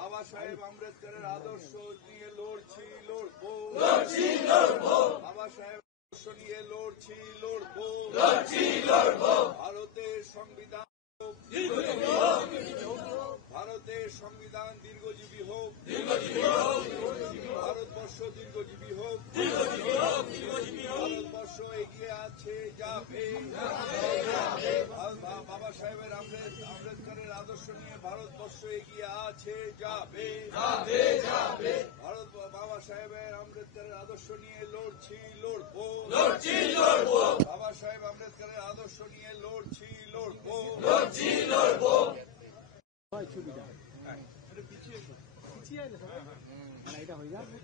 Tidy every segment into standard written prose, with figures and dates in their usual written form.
বাবা সাহেব আম্বেদকরের আদর্শ নিয়ে লড়ছি লড়বো, বাবা সাহেব আদর্শ নিয়ে লড়ছি লড়বো। ভারতের সংবিধান দীর্ঘজীবী হোক, ভারতবর্ষ দীর্ঘজীবী হোক, ভারতবর্ষ এগিয়ে আছে যাবে। বাবা সাহেবের আম্বেদকরের আদর্শ নিয়ে ভারতবর্ষ এগিয়ে আছে যাবে। বাবা সাহেবের আম্বেদকরের আদর্শ নিয়ে লড়ছি লড়বো, বাবা সাহেব আম্বেদকরের আদর্শ নিয়ে লড়ছি লড়বো। ছবিটা পিছিয়ে মানে এটা হয়ে যাবে।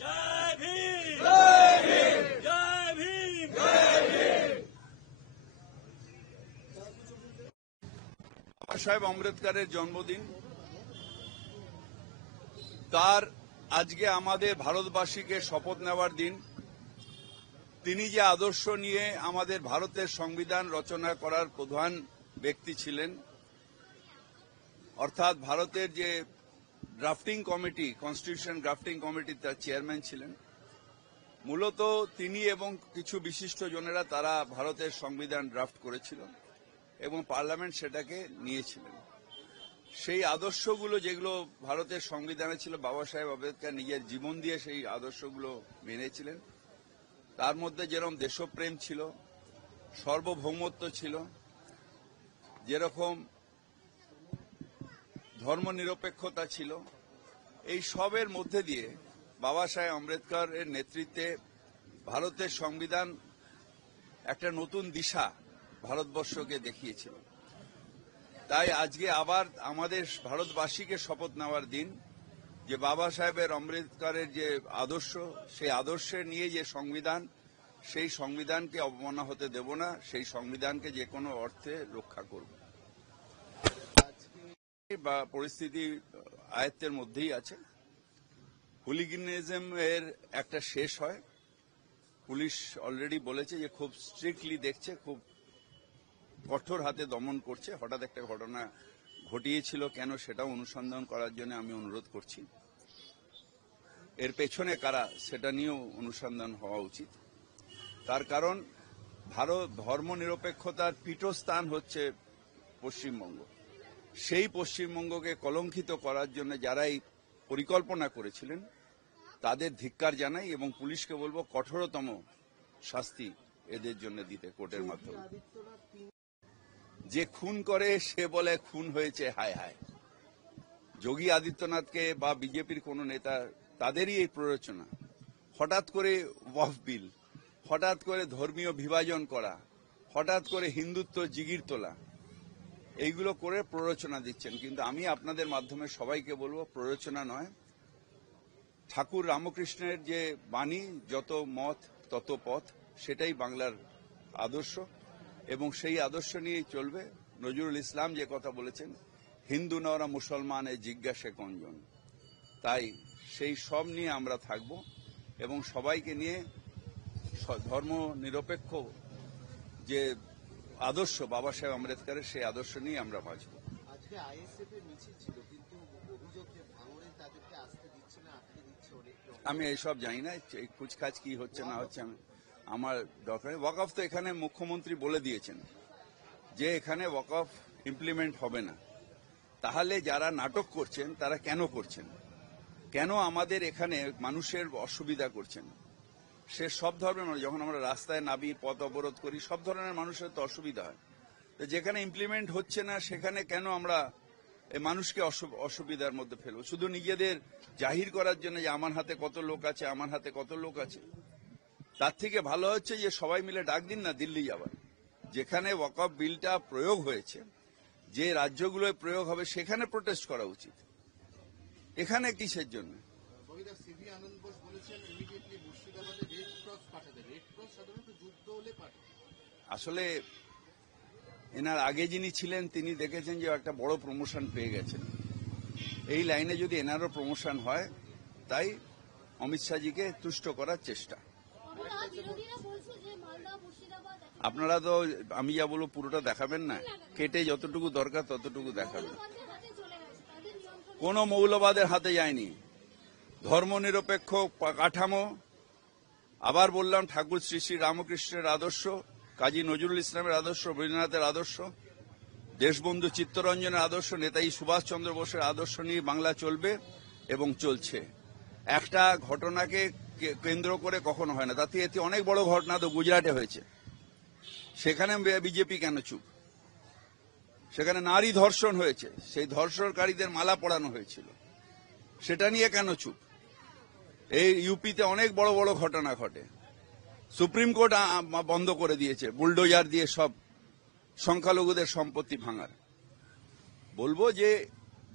জয় ভীম, জয় ভীম, জয় ভীম, জয় ভীম। বাবা সাহেব আম্বেদকরের জন্মদিন, তার আজকে আমাদের ভারতবাসীকে শপথ নেওয়ার দিন। তিনি যে আদর্শ নিয়ে আমাদের ভারতের সংবিধান রচনা করার প্রধান ব্যক্তি ছিলেন, অর্থাৎ ভারতের যে drafting committee, constitution drafting committee, তার চেয়ারম্যান ছিলেন। মূলত তিনি এবং কিছু বিশিষ্ট জনেরা তারা ভারতের সংবিধান ড্রাফট করেছিল এবং পার্লামেন্ট সেটাকে নিয়েছিলেন। সেই আদর্শগুলো যেগুলো ভারতের সংবিধানে ছিল, বাবা সাহেব আম্বেদকর নিজের জীবন দিয়ে সেই আদর্শগুলো মেনেছিলেন। তার মধ্যে যেরকম দেশপ্রেম ছিল, সার্বভৌমত্ব ছিল, যেরকম ধর্মনিরপেক্ষতা ছিল, এই সবের মধ্যে দিয়ে বাবা সাহেব আম্বেদকরের নেতৃত্বে ভারতের সংবিধান একটা নতুন দিশা ভারতবর্ষকে দেখিয়েছিল। তাই আজকে আবার আমাদের ভারতবাসীকে শপথ নেওয়ার দিন যে বাবা সাহেবের আম্বেদকরের যে আদর্শ, সেই আদর্শের নিয়ে যে সংবিধান, সেই সংবিধানকে অবমাননা হতে দেব না, সেই সংবিধানকে যে কোনো অর্থে রক্ষা করব। বা পরিস্থিতি আয়ত্তের মধ্যেই আছে। হুলিগানিজম এর একটা শেষ হয়। পুলিশ অলরেডি বলেছে যে খুব স্ট্রিক্টলি দেখছে, খুব কঠোর হাতে দমন করছে। হঠাৎ একটা ঘটনা ঘটিয়েছিল, কেন সেটাও অনুসন্ধান করার জন্য আমি অনুরোধ করছি। এর পেছনে কারা, সেটা নিয়েও অনুসন্ধান হওয়া উচিত। তার কারণ ভারত ধর্মনিরপেক্ষতার পীঠস্থান হচ্ছে পশ্চিমবঙ্গ। সেই পশ্চিমবঙ্গকে কলঙ্কিত করার জন্য যারা এই পরিকল্পনা করেছিলেন তাদের ধিক্কার জানাই এবং পুলিশকে বলবো কঠোরতম শাস্তি এদের জন্য দিতে কোর্টের মাধ্যমে। যে খুন করে সে বলে খুন হয়েছে হায় হায়। যোগী আদিত্যনাথকে বা বিজেপির কোন নেতা, তাদেরই এই প্ররোচনা। হঠাৎ করে ওয়াকফ বিল, হঠাৎ করে ধর্মীয় বিভাজন করা, হঠাৎ করে হিন্দুত্ব জিগির তোলা, এইগুলো করে প্ররোচনা দিচ্ছেন। কিন্তু আমি আপনাদের মাধ্যমে সবাইকে বলবো, প্ররোচনা নয়, ঠাকুর রামকৃষ্ণের যে বাণী, যত মত তত পথ, সেটাই বাংলার আদর্শ এবং সেই আদর্শ নিয়েই চলবে। নজরুল ইসলাম যে কথা বলেছেন, হিন্দু নরা মুসলমানে জিজ্ঞাসে কোনজন, তাই সেই সব নিয়ে আমরা থাকব এবং সবাইকে নিয়ে ধর্ম নিরপেক্ষ যে আদর্শ বাবা সাহেব আম্বেদকরের, সেই আদর্শ নিয়ে আমরা বাঁচব। আজকে আইএসএফ এর মিছিল ছিল, কিন্তু অভিযোগ যে ভাঙড়ে তাদেরকে আসতে দিচ্ছে না, আটকে দিচ্ছে অনেক। আমি এইসব জানি না, এই খুচখাচ কি হচ্ছে না হচ্ছে আমার দরকার। ওয়াকফ তো এখানে মুখ্যমন্ত্রী বলে দিয়েছেন যে এখানে ওয়াকফ ইমপ্লিমেন্ট হবে না। তাহলে যারা নাটক করছেন তারা কেন করছেন, কেন আমাদের এখানে মানুষের অসুবিধা করছেন? সে সব ধরনের মানুষ, যখন আমরা রাস্তায় নামি, পথ অবরোধ করি, সব ধরনের মানুষের তো অসুবিধা হয়। তো যেখানে ইমপ্লিমেন্ট হচ্ছে না সেখানে কেন আমরা মানুষকে অসুবিধার মধ্যে ফেলবো, শুধু নিজেদের জাহির করার জন্য যে আমার হাতে কত লোক আছে, আমার হাতে কত লোক আছে? তার থেকে ভালো হচ্ছে যে সবাই মিলে ডাক দিন না দিল্লি যাবার। যেখানে ওয়াকফ বিলটা প্রয়োগ হয়েছে, যে রাজ্যগুলোয় প্রয়োগ হবে, সেখানে প্রোটেস্ট করা উচিত। এখানে কিসের জন্য? সিভি আনন্দ বোস বলেছেন ইমিডিয়েটলি মুর্শিদাবাদে রেড ক্রস পাঠাতে। রেড ক্রস সাধারণত যুদ্ধ হলে পাঠায়। আসলে এনার আগে যিনি ছিলেন তিনি দেখেছেন যে একটা বড় প্রমোশন পেয়ে গেছেন। এই লাইনে যদি এনারও প্রমোশন হয়, তাই অমিত শাহজিকে তুষ্ট করার চেষ্টা। না, বিরোধীরা বলছে যে মালদা মুর্শিদাবাদ আপনারা তো আমি যা বলবো পুরোটা দেখাবেন না, কেটে যতটুকু দরকার ততটুকু দেখাবেন। মৌলবাদীদের হাতে চলে গেছে, তাদের নিয়ন্ত্রণ কোনো মৌলবাদের হাতে যায়নি। ধর্মনিরপেক্ষ কাঠামো, আবার বললাম ঠাকুর শ্রী শ্রী রামকৃষ্ণের আদর্শ, কাজী নজরুল ইসলামের আদর্শ, রবীন্দ্রনাথের আদর্শ, দেশবন্ধু চিত্তরঞ্জনের আদর্শ, নেতাজি সুভাষচন্দ্র বোসের আদর্শ নিয়ে বাংলা চলবে এবং চলছে। একটা ঘটনাকে কেন্দ্র করে কখনো হয় না। তাতে এতে অনেক বড় ঘটনা তো গুজরাটে হয়েছে, সেখানে বিজেপি কেন চুপ? সেখানে নারী ধর্ষণ হয়েছে, সেই ধর্ষণকারীদের মালা পরানো হয়েছিল, সেটা নিয়ে কেন চুপ? এই ইউপিতে অনেক বড় বড় ঘটনা ঘটে, সুপ্রিম কোর্ট বন্ধ করে দিয়েছে বুলডোজার দিয়ে সব সংখ্যালঘুদের সম্পত্তি ভাঙার। বলবো যে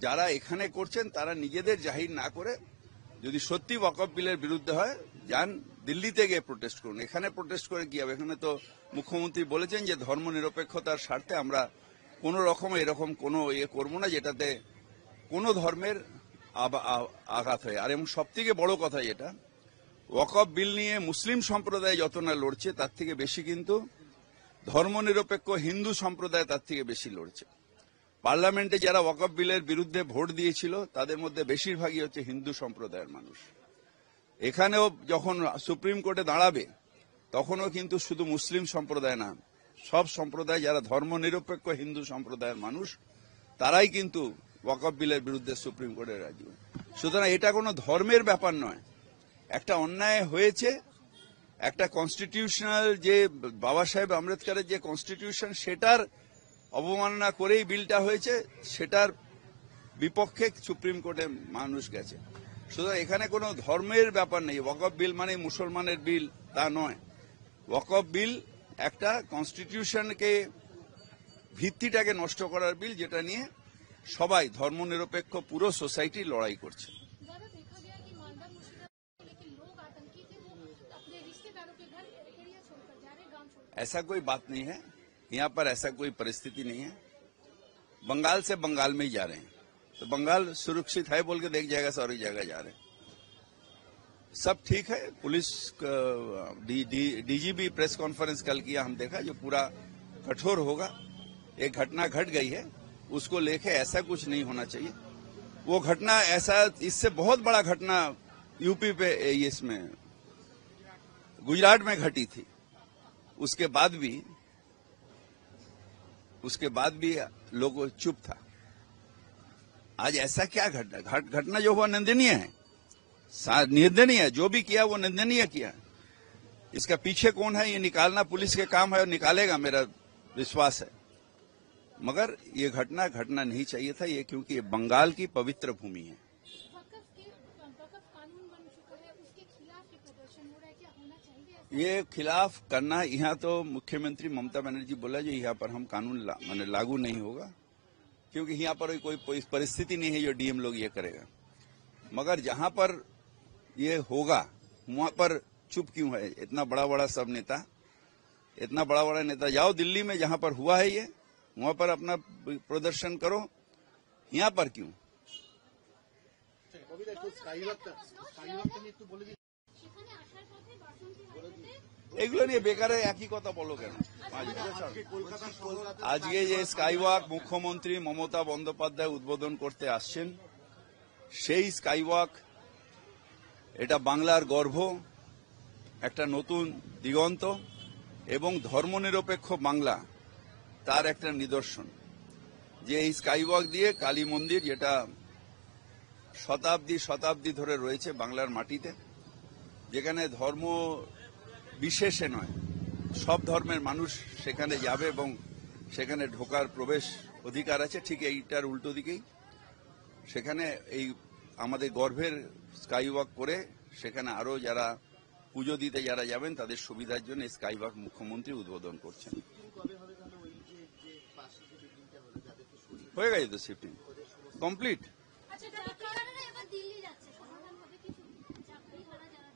যারা এখানে করছেন তারা নিজেদের জাহির না করে, যদি সত্যি ওয়াকফ বিলের বিরুদ্ধে হয়, যান দিল্লিতে গিয়ে প্রোটেস্ট করুন। এখানে প্রোটেস্ট করে কি হবে? এখানে তো মুখ্যমন্ত্রী বলেছেন যে ধর্ম নিরপেক্ষতার স্বার্থে আমরা কোন রকম এরকম কোনো করবো না যেটাতে কোনো ধর্মের আঘাত হয়। আর এবং সব থেকে বড় কথা যেটা, ওয়াকফ বিল নিয়ে মুসলিম সম্প্রদায় যত না লড়ছে তার থেকে বেশি কিন্তু ধর্মনিরপেক্ষ হিন্দু সম্প্রদায় তার থেকে বেশি লড়ছে। পার্লামেন্টে যারা ওয়াকফ বিলের বিরুদ্ধে ভোট দিয়েছিল তাদের মধ্যে বেশিরভাগই হচ্ছে হিন্দু সম্প্রদায়ের মানুষ। এখানেও যখন সুপ্রিম কোর্টে দাঁড়াবে তখনও কিন্তু শুধু মুসলিম সম্প্রদায় না, সব সম্প্রদায় যারা ধর্মনিরপেক্ষ হিন্দু সম্প্রদায়ের মানুষ তারাই কিন্তু ওয়াকফ বিলের বিরুদ্ধে সুপ্রিম কোর্টে রাজি। সুতরাং এটা কোনো ধর্মের ব্যাপার নয়। একটা অন্যায় হয়েছে, একটা কনস্টিটিউশনাল যে বাবা সাহেব আম্বেদকরের যে কনস্টিটিউশন সেটার অবমাননা করেই বিলটা হয়েছে, সেটার বিপক্ষে সুপ্রিম কোর্টে মানুষ গেছে। সুতরাং এখানে কোনো ধর্মের ব্যাপার নেই। ওয়াকফ বিল মানে মুসলমানের বিল তা নয়। ওয়াকফ বিল একটা কনস্টিটিউশনকে ভিত্তিটাকে নষ্ট করার বিল, যেটা নিয়ে সবাই ধর্মনিরপেক্ষ পুরো সোসাইটি লড়াই করছে। ज्यादा देखा गया कि मालदा मुर्शिदाबाद में लेकिन लोग आतंकी थे, वो अपने रिश्तेदारों के घर एरिया छोड़कर जा रहे, गांव छोड़कर। ऐसा कोई बात नहीं है, यहाँ पर ऐसा कोई परिस्थिति नहीं है। बंगाल से बंगाल में ही जा रहे हैं, तो बंगाल सुरक्षित है बोल के देख जाएगा, सारी जगह जा रहे हैं, सब ठीक है। पुलिस डीजीपी प्रेस कॉन्फ्रेंस कल किया, हम देखा, जो पूरा कठोर होगा। एक घटना घट गई है, उसको लेके ऐसा कुछ नहीं होना चाहिए। वो घटना ऐसा, इससे बहुत बड़ा घटना यूपी पे इसमें गुजरात में घटी थी, उसके बाद भी लोग चुप था। आज ऐसा क्या घटना जो हुआ निंदनीय है, निंदनीय है, जो भी किया वो निंदनीय किया। इसका पीछे कौन है ये निकालना पुलिस के काम है, और निकालेगा, मेरा विश्वास है। मगर ये घटना नहीं चाहिए था ये, क्योंकि ये बंगाल की पवित्र भूमि है। वक्फ कानून बन चुका है, उसके खिलाफ ये प्रदर्शन हो रहा है, क्या होना चाहिए ऐसा? ये खिलाफ करना, यहाँ तो मुख्यमंत्री ममता बनर्जी बोला जो यहाँ पर हम कानून माने लागू नहीं होगा, क्योंकि यहाँ पर कोई परिस्थिति नहीं है जो डीएम लोग ये करेगा। मगर जहाँ पर ये होगा वहां पर चुप क्यों है? इतना बड़ा सब नेता, इतना बड़ा नेता, जाओ दिल्ली में जहाँ पर हुआ है ये, वहां पर अपना प्रदर्शन करो, यहाँ पर क्यों? কবিতা একটু স্কাইওয়াকটা নিয়ে একটু বলে দিন। সেখানে আসার পথে বাসন্তী হাইওয়েতে এগুলো নিয়ে বেকারে একই কথা বলো কেন? আজকে যে স্কাইওয়াক মুখ্যমন্ত্রী মমতা বন্দ্যোপাধ্যায় উদ্বোধন করতে আসছেন, সেই স্কাইওয়াক এটা বাংলার গর্ব, একটা নতুন দিগন্ত এবং ধর্মনিরপেক্ষ বাংলা তার একটা নিদর্শন। যে এই স্কাইওয়াক দিয়ে কালী মন্দির, যেটা শতাব্দী ধরে রয়েছে বাংলার মাটিতে, যেখানে ধর্ম বিশেষে নয় সব ধর্মের মানুষ সেখানে যাবে এবং সেখানে ঢোকার প্রবেশ অধিকার আছে, ঠিক এইটার উল্টো দিকেই সেখানে এই আমাদের গর্ভের স্কাইওয়াক করে সেখানে আরো যারা পুজো দিতে যারা যাবেন তাদের সুবিধার জন্য স্কাইওয়াক মুখ্যমন্ত্রী উদ্বোধন করছেন। হয়ে গেছে তো শিফটিং কমপ্লিট। আচ্ছা, চাকরিহারারা এবার দিল্লি যাচ্ছে, সমাধান হবে কিছু? চাকরিহারা যারা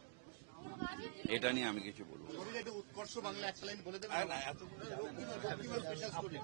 ওরা আগে এটা নিয়ে আমি কিছু বলবো কবিতা একটু উৎকর্ষ বাংলা একটা লাইন বলে দেবেন। না, এতগুলো যাবে না। রক্তিমার স্পেশাল স্টোরি।